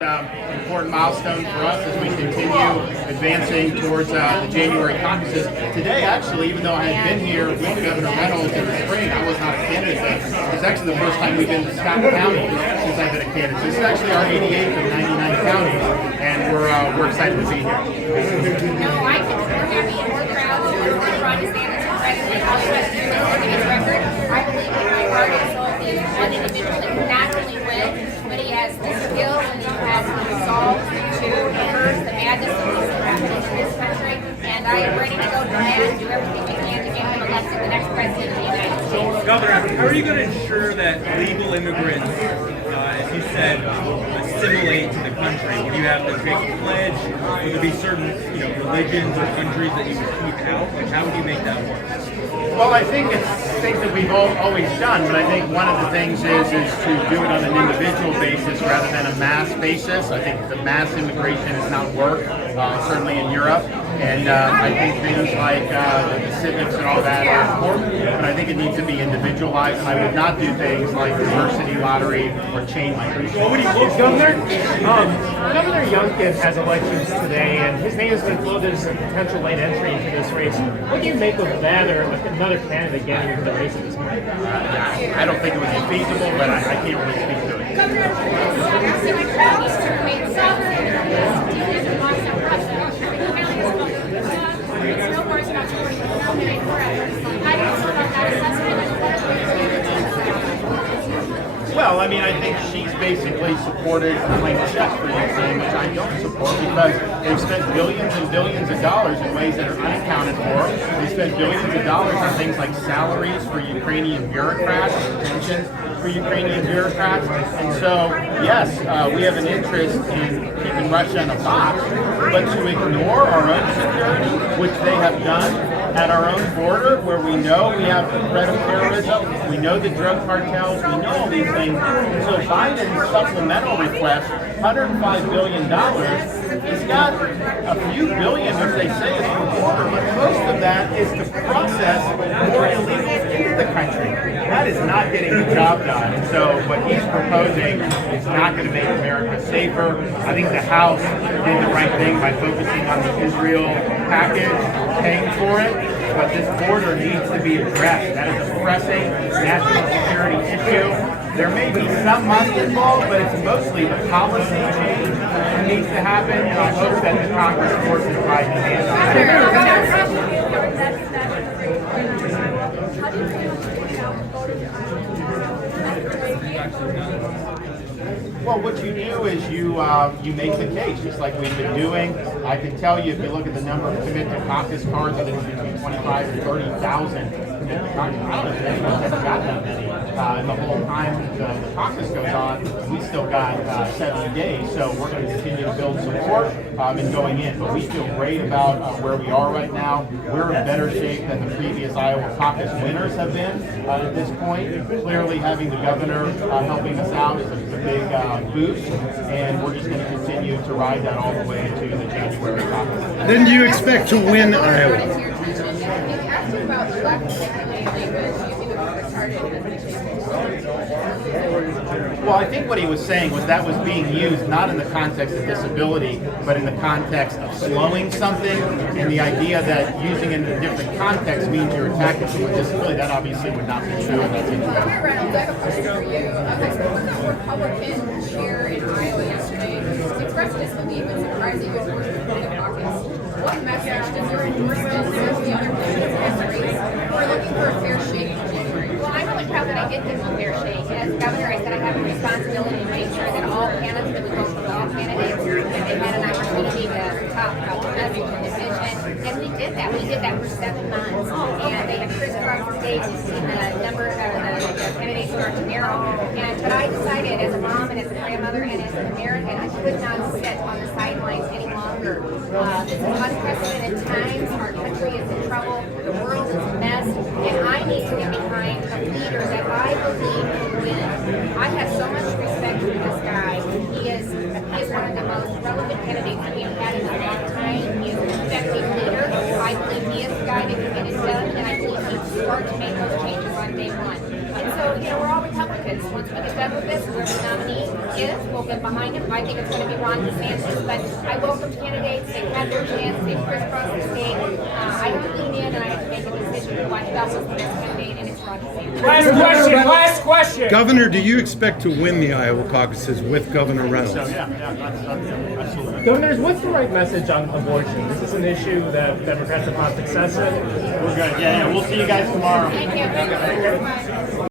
Important milestone for us as we continue advancing towards the January caucuses. Today, actually, even though I had been here with Governor Reynolds in the spring, I was not a candidate then. It's actually the first time we've been to Scott County since I've been a candidate. This is actually our 88th of 99 counties, and we're excited to be here. No, I think we're happy and we're proud to have Ron DeSantis for president. All you have to do is look at his record. I believe in my heart and soul he is one individual that can not only win, but he has the skills and he has the resolve to reverse the madness that is happening in this country. And I am ready to go to bat and do everything we can to get him elected the next president of the United States. Governor, how are you going to ensure that legal immigrants, as you said, assimilate to the country? Would you have to take a pledge? Would there be certain, religions or countries that you would keep out? Like, how would you make that work? Well, I think it's things that we've always done, but I think one of the things is to do it on an individual basis rather than a mass basis. I think the mass immigration has not worked, certainly in Europe. And I think things like the civics and all that are important, but I think it needs to be individualized, and I would not do things like diversity lottery or change migration. What would you look, Governor Youngkin has elections today, and his name has been floated as a potential late entry into this race. What do you make of that, or another candidate getting into the race at this point? I don't think it would be feasible, but I can't really speak to it. Governor, Well, I mean, I think she's basically supported playing chess for Ukraine, which I don't support because they've spent billions and billions of dollars in ways that are unaccounted for. They spent billions of dollars on things like salaries for Ukrainian bureaucrats, pensions for Ukrainian bureaucrats. And so, yes, we have an interest in keeping Russia in a box, but to ignore our own security, which they have done at our own border, where we know we have the threat of terrorism, we know the drug cartels, we know all these things. And so Biden's supplemental request, $105 billion, he's got a few billion, which they say is for border, but most of that is to process more illegals into the country. That is not getting the job done. And so what he's proposing is not going to make America safer. I think the House did the right thing by focusing on the Israel package, paying for it, but this border needs to be addressed. That is a pressing national security issue. There may be some money involved, but it's mostly the policy change that needs to happen, and I hope that the Congress forces Biden's hand on that. Well, what you do is you make the case, just like we've been doing. I can tell you, if you look at the number of committed caucus cards, I think it's between 25 and 30,000 committed caucus. I don't know if anyone's ever got that many. And the whole time the caucus goes on, we still got 70 days, so we're going to continue to build support in going in. But we feel great about where we are right now. We're in better shape than the previous Iowa caucus winners have been at this point. Clearly, having the governor helping us out is a big boost, and we're just going to continue to ride that all the way to the January caucus. Then do you expect to win Iowa? Well, I think what he was saying was that was being used not in the context of disability, but in the context of slowing something, and the idea that using it in a different context means you're attacking someone with disability. That obviously would not be true, and that's incorrect. Reynolds, I have a question for you. I spoke with a Republican chair in Iowa yesterday. Expressed disbelief and surprised that you endorsed the Freedom Caucus. What message does your endorsement send to the other candidates in this race who are looking for a fair shake in January? Well, I'm really proud that I did give them a fair shake. As governor, I said I have a responsibility to make sure that all candidates, that we go for all candidates, that they had an opportunity to talk about the message and the vision. And we did that. We did that for 7 months. And they have crisscrossed the stage to see the number of the candidates start to narrow. But I decided as a mom and as a grandmother and as an American, I could not sit on the sidelines any longer. This is unprecedented times. Our country is in trouble. The world is a mess. And I need to get behind a leader that I believe will win. I have so much respect for this guy. He is one of the most relevant candidates that we've had in a long time. He is an effective leader. I believe he is the guy that can get it done, and I believe he can start to make those changes on day one. And so, we're all Republicans. Once we get done with this, whoever the nominee is, we'll get behind behind him. I think it's going to be Ron DeSantis, but I welcome candidates. They've had their chance. They've crisscrossed the state. I don't lean in, and I have to make a decision who I felt was the best candidate, and it's Ron DeSantis. Last question. Governor, do you expect to win the Iowa caucuses with Governor Reynolds? So yeah, absolutely. Governors, what's the right message on abortion? Is this an issue that Democrats have found success in? We're good. Yeah, we'll see you guys tomorrow. Thank you.